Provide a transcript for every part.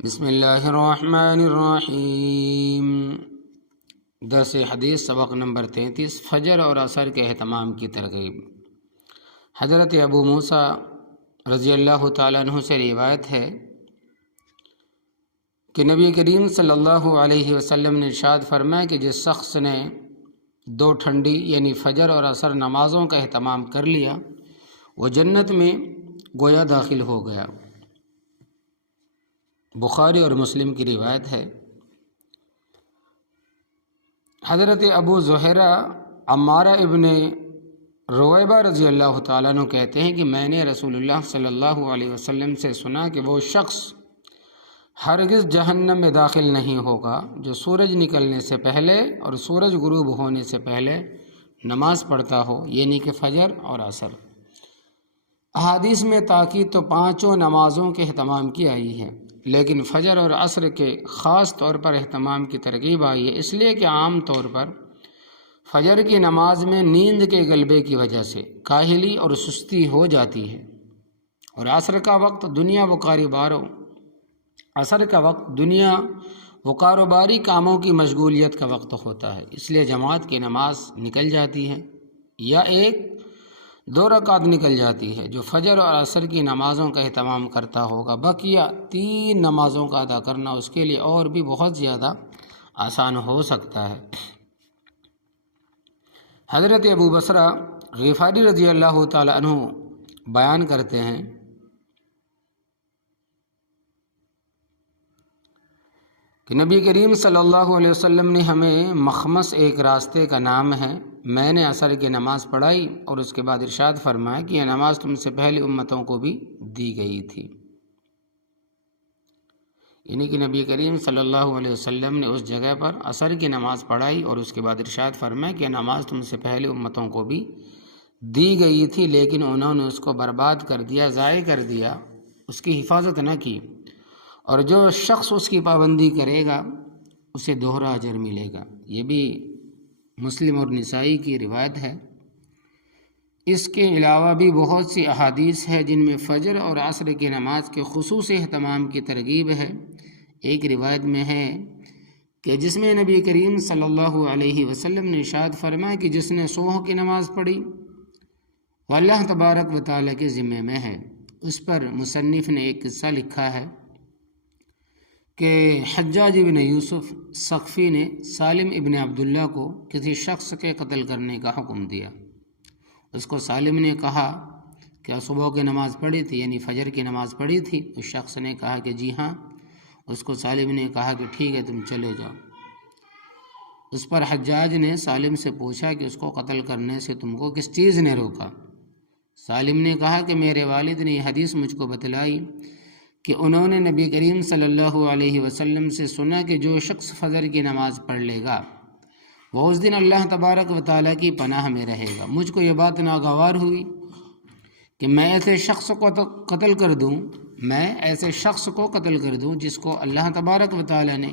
بسم اللہ الرحمن الرحیم۔ درس حدیث سبق نمبر 33، فجر اور عصر کے اہتمام کی ترغیب۔ حضرت ابو موسیٰ رضی اللہ تعالیٰ عنہ سے روایت ہے کہ نبی کریم صلی اللہ علیہ وسلم نے ارشاد فرمایا کہ جس شخص نے دو ٹھنڈی یعنی فجر اور عصر نمازوں کا اہتمام کر لیا وہ جنت میں گویا داخل ہو گیا۔ بخاری اور مسلم کی روایت ہے۔ حضرت ابو زہرہ عمارہ ابن رویبہ رضی اللہ تعالیٰ عنہ کہتے ہیں کہ میں نے رسول اللہ صلی اللہ علیہ وسلم سے سنا کہ وہ شخص ہرگز جہنم میں داخل نہیں ہوگا جو سورج نکلنے سے پہلے اور سورج غروب ہونے سے پہلے نماز پڑھتا ہو، یعنی کہ فجر اور عصر۔ احادیث میں تاکید تو پانچوں نمازوں کے اہتمام کی آئی ہے، لیکن فجر اور عصر کے خاص طور پر اہتمام کی ترغیب آئی ہے، اس لیے کہ عام طور پر فجر کی نماز میں نیند کے غلبے کی وجہ سے کاہلی اور سستی ہو جاتی ہے، اور عصر کا وقت دنیا و کاروباری کاموں کی مشغولیت کا وقت ہوتا ہے، اس لیے جماعت کی نماز نکل جاتی ہے یا ایک دو رکعت نکل جاتی ہے۔ جو فجر اور عصر کی نمازوں کا اہتمام کرتا ہوگا، بقیہ تین نمازوں کا ادا کرنا اس کے لیے اور بھی بہت زیادہ آسان ہو سکتا ہے۔ حضرت ابو بصرہ غفاری رضی اللہ تعالی عنہ بیان کرتے ہیں کہ نبی کریم صلی اللہ علیہ وسلم نے ہمیں مخمس ایک راستے کا نام ہے، میں نے عصر کی نماز پڑھائی اور اس کے بعد ارشاد فرمایا کہ یہ نماز تم سے پہلے امتوں کو بھی دی گئی تھی، یعنی کہ نبی کریم صلی اللہ علیہ وسلم نے اس جگہ پر عصر کی نماز پڑھائی اور اس کے بعد ارشاد فرمایا کہ یہ نماز تم سے پہلے امتوں کو بھی دی گئی تھی، لیکن انہوں نے اس کو برباد کر دیا، ضائع کر دیا، اس کی حفاظت نہ کی، اور جو شخص اس کی پابندی کرے گا اسے دوہرا اجر ملے گا۔ یہ بھی مسلم اور نسائی کی روایت ہے۔ اس کے علاوہ بھی بہت سی احادیث ہے جن میں فجر اور عصر کی نماز کے خصوصی اہتمام کی ترغیب ہے۔ ایک روایت میں ہے کہ جس میں نبی کریم صلی اللہ علیہ وسلم نے ارشاد فرمایا کہ جس نے صبح کی نماز پڑھی وہ اللہ تبارک و تعالیٰ کے ذمے میں ہے۔ اس پر مصنف نے ایک قصہ لکھا ہے کہ حجاج ابن یوسف ثقفی نے سالم ابن عبداللہ کو کسی شخص کے قتل کرنے کا حکم دیا۔ اس کو سالم نے کہا کیا صبح کی نماز پڑھی تھی، یعنی فجر کی نماز پڑھی تھی؟ اس شخص نے کہا کہ جی ہاں۔ اس کو سالم نے کہا کہ ٹھیک ہے، تم چلے جاؤ۔ اس پر حجاج نے سالم سے پوچھا کہ اس کو قتل کرنے سے تم کو کس چیز نے روکا؟ سالم نے کہا کہ میرے والد نے یہ حدیث مجھ کو بتلائی کہ انہوں نے نبی کریم صلی اللہ علیہ وسلم سے سنا کہ جو شخص فجر کی نماز پڑھ لے گا وہ اس دن اللہ تبارک و تعالیٰ کی پناہ میں رہے گا۔ مجھ کو یہ بات ناگوار ہوئی کہ میں ایسے شخص کو قتل کر دوں جس کو اللہ تبارک و تعالیٰ نے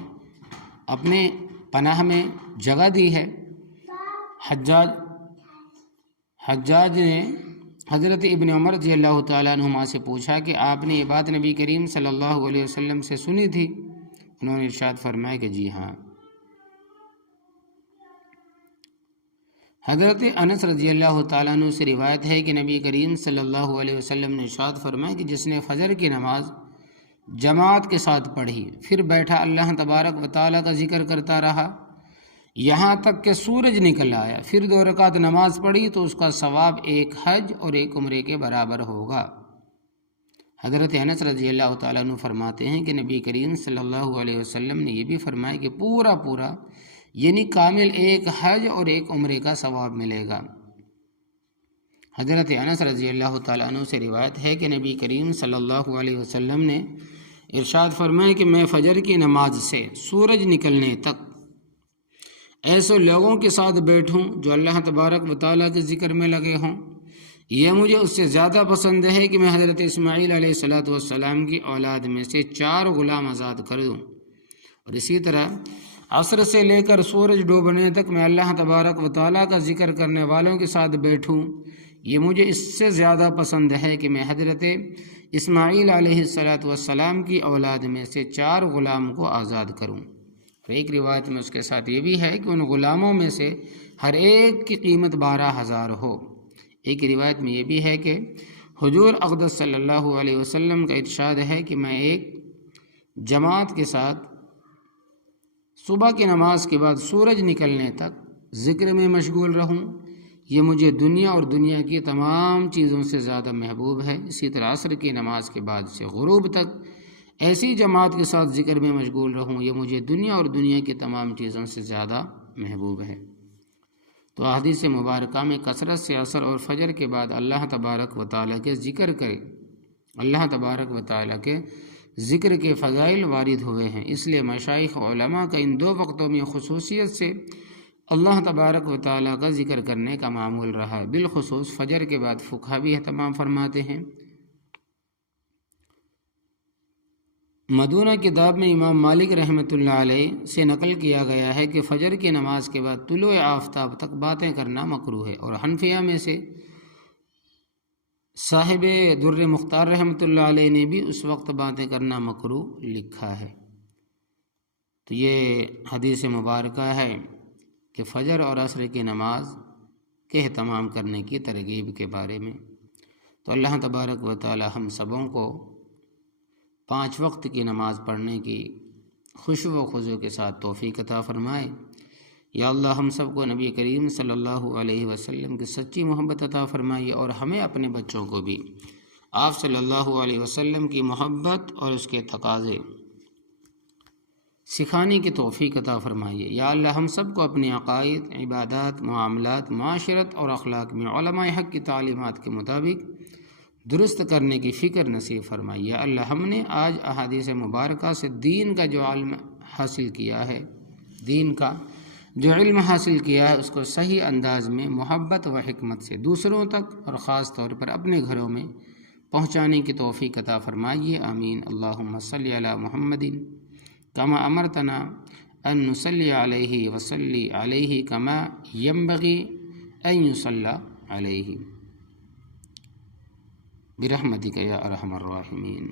اپنے پناہ میں جگہ دی ہے۔ حجاج نے حضرت ابن عمر رضی اللہ تعالیٰ عنہما سے پوچھا کہ آپ نے یہ بات نبی کریم صلی اللہ علیہ وسلم سے سنی تھی؟ انہوں نے ارشاد فرمایا کہ جی ہاں۔ حضرت انس رضی اللہ تعالیٰ عنہ سے روایت ہے کہ نبی کریم صلی اللہ علیہ وسلم نے ارشاد فرمایا کہ جس نے فجر کی نماز جماعت کے ساتھ پڑھی پھر بیٹھا اللہ تبارک و تعالیٰ کا ذکر کرتا رہا یہاں تک کہ سورج نکل آیا، پھر 2 رکعت نماز پڑھی تو اس کا ثواب ایک حج اور ایک عمرے کے برابر ہوگا۔ حضرت انس رضی اللہ تعالیٰ عنہ فرماتے ہیں کہ نبی کریم صلی اللہ علیہ وسلم نے یہ بھی فرمایا کہ پورا یعنی کامل ایک حج اور ایک عمرے کا ثواب ملے گا۔ حضرت انس رضی اللہ تعالیٰ عنہ سے روایت ہے کہ نبی کریم صلی اللہ علیہ وسلم نے ارشاد فرمایا کہ میں فجر کی نماز سے سورج نکلنے تک ایسے لوگوں کے ساتھ بیٹھوں جو اللہ تبارک و تعالیٰ کے ذکر میں لگے ہوں، یہ مجھے اس سے زیادہ پسند ہے کہ میں حضرت اسماعیل علیہ السلام کی اولاد میں سے 4 غلام آزاد کر دوں، اور اسی طرح عصر سے لے کر سورج ڈوبنے تک میں اللہ تبارک و تعالیٰ کا ذکر کرنے والوں کے ساتھ بیٹھوں، یہ مجھے اس سے زیادہ پسند ہے کہ میں حضرت اسماعیل علیہ السلام کی اولاد میں سے 4 غلام کو آزاد کروں۔ اور ایک روایت میں اس کے ساتھ یہ بھی ہے کہ ان غلاموں میں سے ہر ایک کی قیمت 12,000 ہو۔ ایک روایت میں یہ بھی ہے کہ حضور اقدس صلی اللہ علیہ وسلم کا ارشاد ہے کہ میں ایک جماعت کے ساتھ صبح کی نماز کے بعد سورج نکلنے تک ذکر میں مشغول رہوں، یہ مجھے دنیا اور دنیا کی تمام چیزوں سے زیادہ محبوب ہے۔ اسی طرح عصر کی نماز کے بعد سے غروب تک ایسی جماعت کے ساتھ ذکر میں مشغول رہوں، یہ مجھے دنیا اور دنیا کی تمام چیزوں سے زیادہ محبوب ہے۔ تو احادیث مبارکہ میں کثرت سے عصر اور فجر کے بعد اللہ تبارک و تعالیٰ کے ذکر کرے، اللہ تبارک و تعالیٰ کے ذکر کے فضائل وارد ہوئے ہیں۔ اس لیے مشائخ علماء کا ان 2 وقتوں میں خصوصیت سے اللہ تبارک و تعالیٰ کا ذکر کرنے کا معمول رہا ہے۔ بالخصوص فجر کے بعد فقہا بھی اہتمام فرماتے ہیں۔ مدونہ کتاب میں امام مالک رحمۃ اللہ علیہ سے نقل کیا گیا ہے کہ فجر کی نماز کے بعد طلوع آفتاب تک باتیں کرنا مکروہ ہے، اور حنفیہ میں سے صاحب در مختار رحمۃ اللہ علیہ نے بھی اس وقت باتیں کرنا مکروہ لکھا ہے۔ تو یہ حدیث مبارکہ ہے کہ فجر اور عصر کی نماز کے اہتمام کرنے کی ترغیب کے بارے میں۔ تو اللہ تبارک و تعالی ہم سبوں کو 5 وقت کی نماز پڑھنے کی خشوع و خضوع کے ساتھ توفیق عطا فرمائے۔ یا اللہ ہم سب کو نبی کریم صلی اللہ علیہ وسلم کی سچی محبت عطا فرمائیے، اور ہمیں اپنے بچوں کو بھی آپ صلی اللہ علیہ وسلم کی محبت اور اس کے تقاضے سکھانے کی توفیق عطا فرمائیے۔ یا اللہ ہم سب کو اپنے عقائد، عبادات، معاملات، معاشرت اور اخلاق میں علماء حق کی تعلیمات کے مطابق درست کرنے کی فکر نصیب فرمائیے۔ یا اللہ ہم نے آج احادیث مبارکہ سے دین کا جو علم حاصل کیا ہے، دین کا جو علم حاصل کیا ہے، اس کو صحیح انداز میں محبت و حکمت سے دوسروں تک اور خاص طور پر اپنے گھروں میں پہنچانے کی توفیق عطا فرمائیے۔ آمین۔ اللہم صلی علی محمد کما امرتنا ان نصلی علیہ وصلی علیہ کما ینبغی ان یصلی علیہ برحمتک یا ارحم الراحمین۔